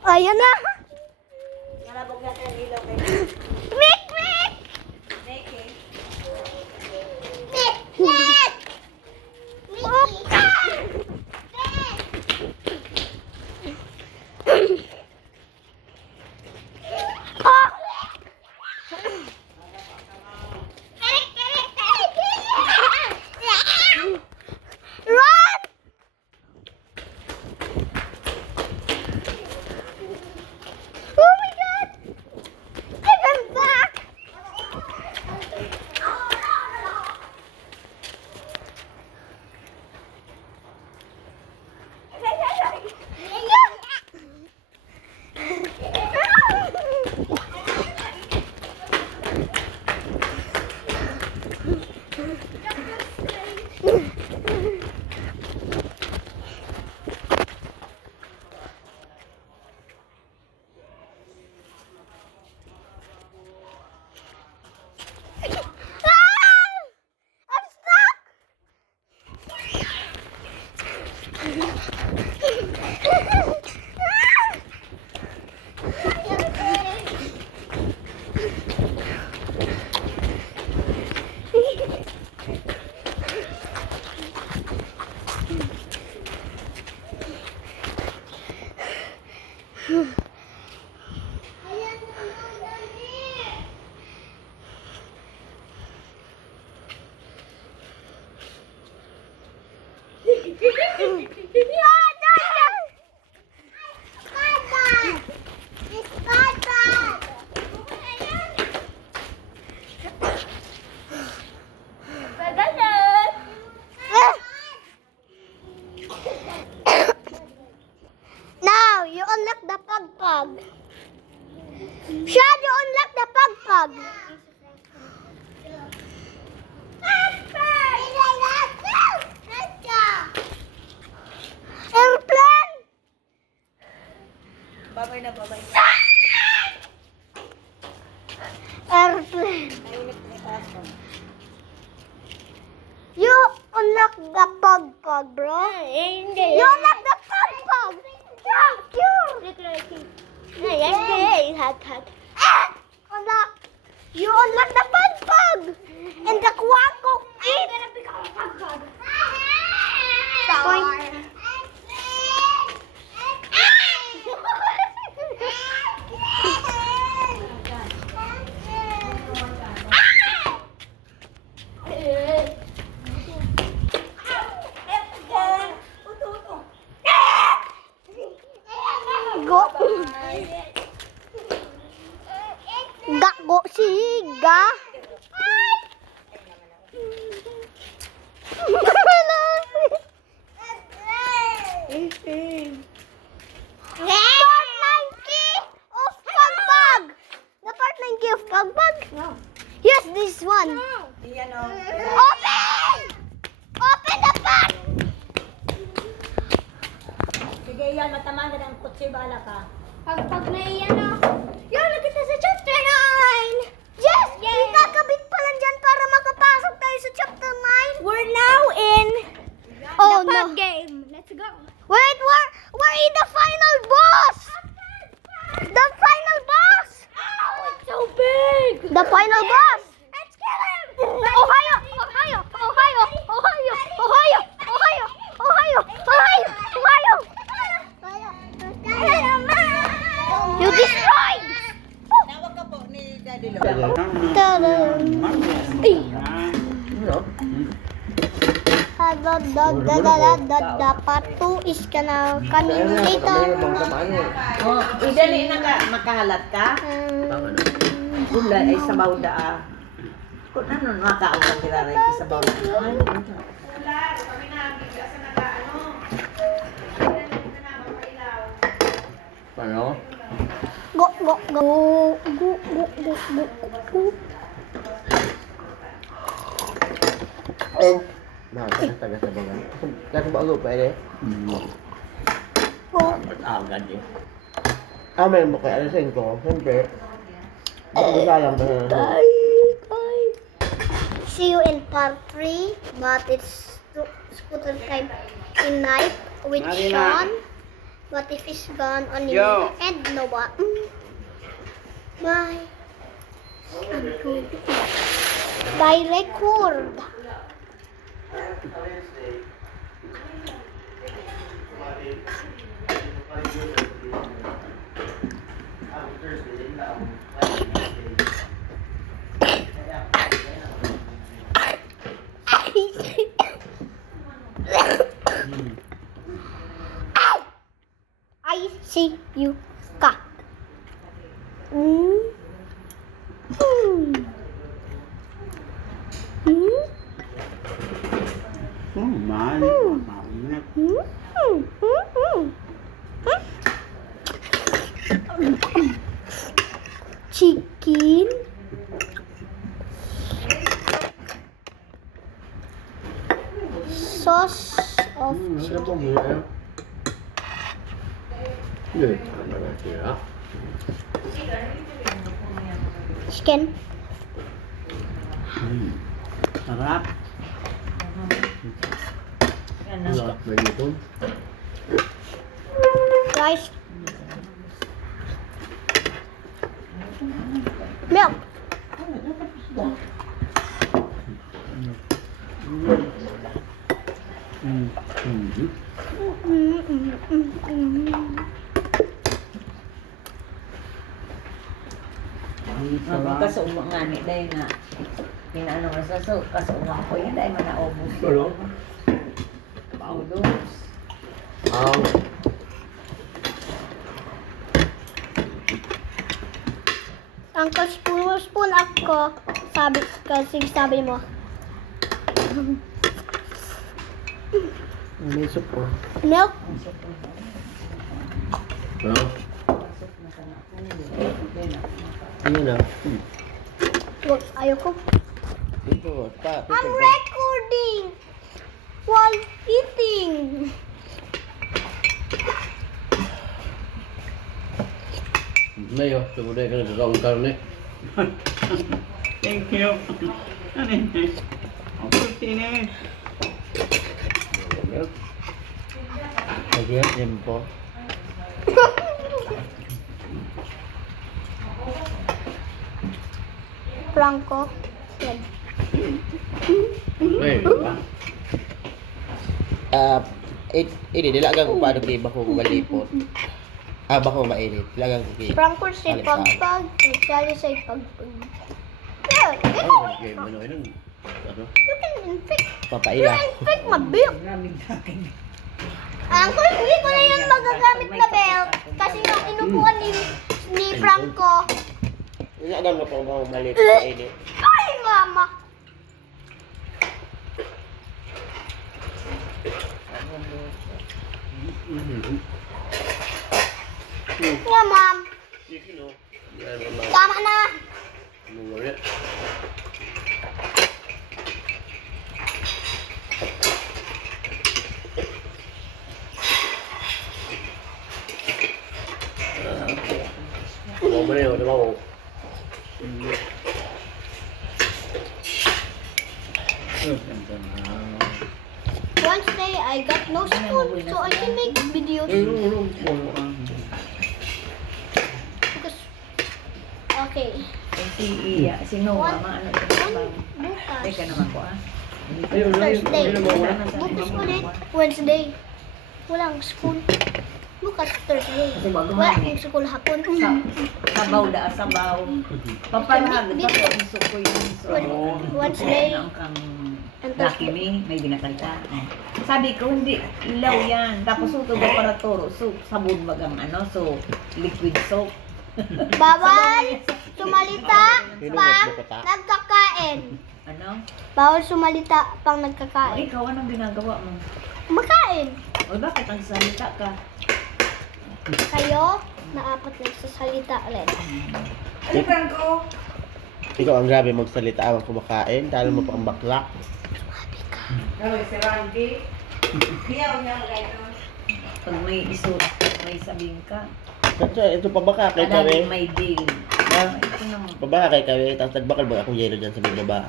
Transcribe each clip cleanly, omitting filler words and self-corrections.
Ayan na. Nalabog na ang ilaw kay Mik! Mik! Neke. Mik! Mik! Opa! Oh! Run! Oh my god! I'm back! I'm stuck! Now, you unlock the pug-pug. Shad, you unlock the pug-pug. Airplane! Babay na babay. Airplane. Nainit na itaas ko. You unlock the pug-pug, bro. You unlock the pug-pug. Unlock. You unlock the pug-pug. And the quack-quack. I'm gonna become a pug-pug. Point. Go. Gakgo siga. Part 90 of Pug-Pug. The part 90 of Pug-Pug? No. Yes, this one. Iyan o. Open! Open the pot! Sige yan, matamaan na ng kutsi, bala ka. Pag na iyan o. Yan, nakita sa chapter 9! Yes! Ikakabit pa lang dyan para makapasok tayo sa chapter 9. We're now in the pug game. Let's go. Wait, we're in the final boss! The final boss! Oh, it's so big! The final boss! Let's kill him! Ohio! Ohio! Ohio! Ohio! Ohio! Ohio! Ohio! Ohio! Ohio! You destroyed! Tawag ka po ni Daddy Lo. Ta-da! Part 2 is gonna coming later. Oh, idali na ka, makahalat ka. Gula ay sabaw da ah. Kung ano makaon ka tiraray ka sabaw da. Ano? Go, go, go. Go, go, go, go, go. Bakit taga sa baga? Kasi ba ako pwede? Go. Agad eh. May mo kaya alisin ko. Siyempre, baka sayang ba na? See you in part 3, but it's scooter time in night with Sean What if it's gone on you Yo. and no what? Bye. I'm going to Bye record. I see you ka. Mm. Hmm. Hmm. Man. Hmm. Hmm. Chicken. Sauce of Ano po mo yan? Hindi. Ano na siya? chicken. Sarap. Yan Wala. May ito. Rice. Milk. Kasumo nga ni dahil na pinaano mo sa so kasumo ko yun dahil manaobos. Ano? Paulos. Uncle spoon ako. Sabi mo. May soup po. Milk. Ano? Ano na? Wag, ayoko. Ito. I'm recording while eating. Mayo, sumunod ka nagkakaon karne. Thank you. Ano yun? Ako, tinis. Lagi yan, tempo. Franco. Yan. May. Ini nilagang ko paano kay bako malipot. Bako mainit. Nilagang ko kay. Franco si pagpag. Nagsali sa pagpag. Yeah, Oh, okay, ano yun? Ano? you can infect. Papaila. You infect my milk. Uncle, hindi ko na yan magagamit na belt. Kasi nga inupuan ni Franco. Nilagang mo pa bako malipot mainit. Ay, mama. Nga, ma'am. Sige no. Yan naman. Tama na. Ano wala? Mau mana yang mau? Wednesday, I got no school, so I can make videos. Because, okay. Si Noah, maano ito ba? Bukas. Teka naman ko Thursday. Bukas ulit. Wednesday. Walang school. Bukas Thursday. Kasi bago Wala man eh. akong school hapon. Sabaw da, sabaw. Papanag, tapos ko yung so. Wednesday. Ang kang And Lucky Thursday. me, may binakalta. Sabi ko, hindi, ilaw yan. Tapos ito ba para toro? So, sabon bagang ano, so, liquid soap. Bawal sumalita pang nagkakain. Ano? Bawal sumalita pang O, nagkakain. ikaw, anong ginagawa mo? Kumakain. O, bakit ang salita ka? Kayo, na apat nagsasalita ulit. Ano, Franco? Ikaw ang grabe magsalita awang kumakain. Talo mo pa ang bakla. Gawin si Randy. Pag may isot, may sabihin ka. Kasi ito pa baka kay Kadali kami. may deal. Ito naman. Pabaka kay kami. Tapos nagbakal ba akong yelo dyan sa may baba.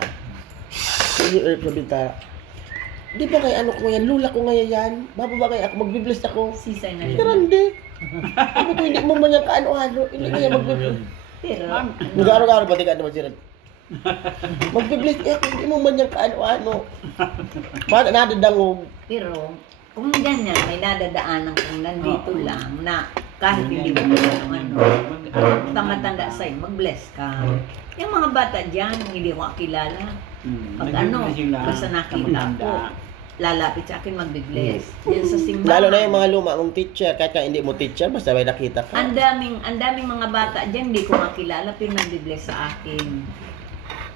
Hindi ulit sa binta. Di ba kay ano ko ngayon, lula ko ngayon yan. Bababa kaya ako, magbibless ako. Sisay na Pero lang. hindi. Ano ko, hindi mo man yan kaano-ano. Hindi kaya magbibless. Pero, Mag-araw-araw ba di ka naman siya? Magbibless niya ako, hindi mo man yan kaano-ano. Bakit nadadangog? pero, kung ganyan, may nadadaanan kung nandito lang na kahit hindi mo ano, tama-tanda sa'yo, mag-bless ka. Yung mga bata dyan, hindi ko kilala. Pag ano, basta nakita ko, lalapit sa akin magbe-bless. Yan sa simbahan. Lalo na yung mga luma mong teacher, kahit ka hindi mo teacher, basta may nakita ka. Ang daming mga bata dyan, hindi ko makilala, pero nagbe-bless sa akin.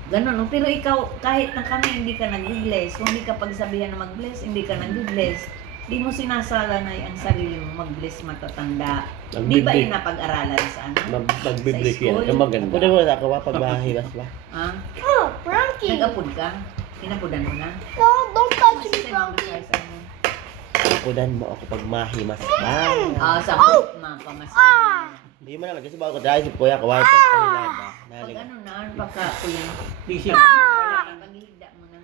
Ganon, no? Pero ikaw, kahit na kami, hindi ka nag-bless. Kung hindi ka pagsabihan na mag-bless, hindi ka nag-bless. Di mo sinasalanay ang sarili mo mag-bless matatanda. Di ba yun napag-aralan sa ano? Mag-bibless Sa school? yan. Maganda. Pwede mo na ako, pagbahiras ba? Ha? Oh, Frankie. Nag-apod ka? Pinapudan mo na? No, don't touch me, Kasi mga Frankie. size ano? Pudan mo ako pag mahimas ba? Sa mapamas. Hindi mo naman, kasi bago ko dahil si Kuya, kawai pag kailan ba? Pag Nalig. ano na, baka ko yung Di siya. paghihigda mo na.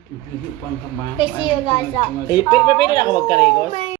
Okay, see you guys. Eh, pwede na ako magkarigos?